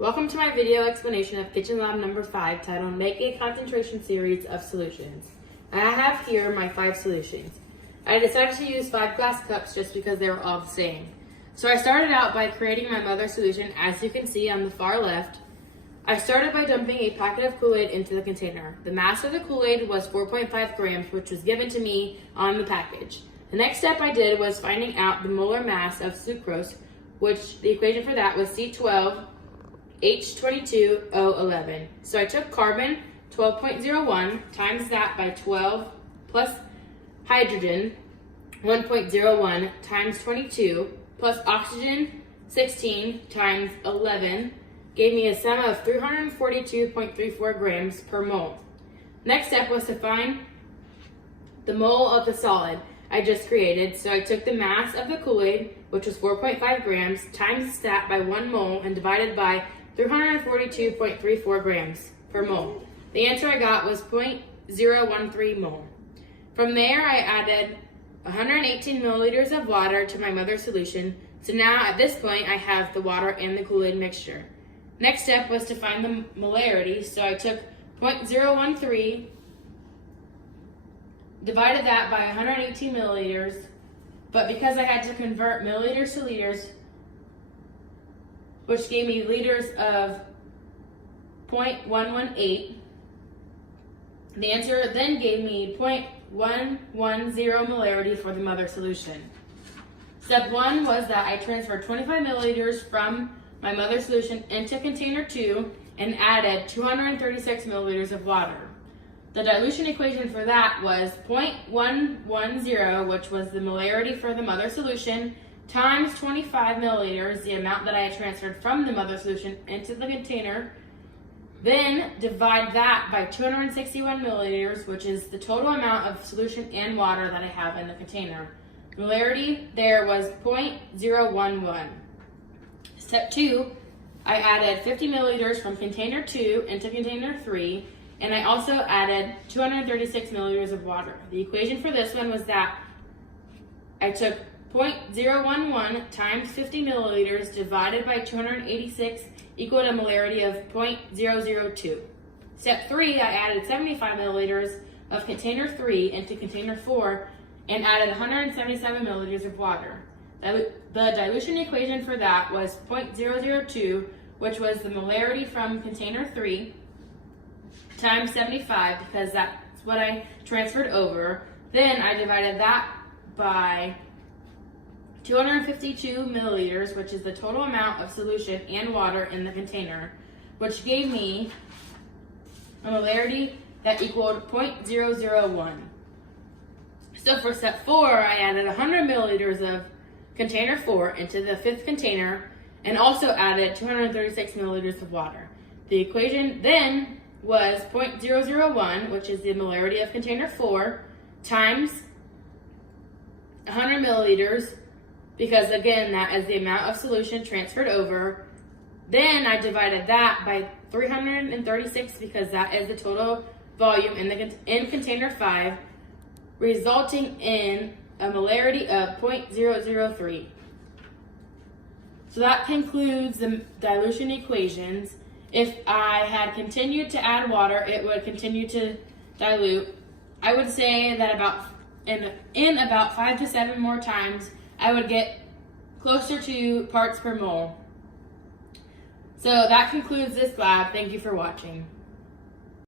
Welcome to my video explanation of Kitchen Lab number 5 titled Make a Concentration Series of Solutions. I have here my 5 solutions. I decided to use 5 glass cups just because they were all the same. So I started out by creating my mother solution, as you can see on the far left. I started by dumping a packet of Kool-Aid into the container. The mass of the Kool-Aid was 4.5 grams, which was given to me on the package. The next step I did was finding out the molar mass of sucrose, which the equation for that was C12H22O11. So I took carbon 12.01 times that by 12 plus hydrogen 1.01 times 22 plus oxygen 16 times 11 gave me a sum of 342.34 grams per mole. Next step was to find the mole of the solid I just created. So I took the mass of the Kool-Aid, which was 4.5 grams, times that by 1 mole and divided by 342.34 grams per mole. The answer I got was 0.013 mole. From there, I added 118 milliliters of water to my mother solution. So now at this point, I have the water and the Kool-Aid mixture. Next step was to find the molarity. So I took 0.013, divided that by 118 milliliters, but because I had to convert milliliters to liters, which gave me liters of 0.118, the answer then gave me 0.110 molarity for the mother solution. Step 1 was that I transferred 25 milliliters from my mother solution into container 2 and added 236 milliliters of water. The dilution equation for that was 0.110, which was the molarity for the mother solution, times 25 milliliters, the amount that I had transferred from the mother solution into the container. Then divide that by 261 milliliters, which is the total amount of solution and water that I have in the container. Molarity there was 0.011. Step 2, I added 50 milliliters from container 2 into container 3, and I also added 236 milliliters of water. The equation for this one was that I took 0.011 times 50 milliliters divided by 286 equal to a molarity of 0.002. Step 3, I added 75 milliliters of container 3 into container 4 and added 177 milliliters of water. The dilution equation for that was 0.002, which was the molarity from container 3 times 75, because that's what I transferred over. Then I divided that by 252 milliliters, which is the total amount of solution and water in the container, which gave me a molarity that equaled 0.001. So for step 4, I added 100 milliliters of container 4 into the 5th container and also added 236 milliliters of water. The equation then was 0.001, which is the molarity of container 4, times 100 milliliters, because again, that is the amount of solution transferred over. Then I divided that by 336, because that is the total volume in container 5, resulting in a molarity of 0.003. So that concludes the dilution equations. If I had continued to add water, it would continue to dilute. I would say that in about 5 to 7 more times, I would get closer to parts per mole. So that concludes this lab. Thank you for watching.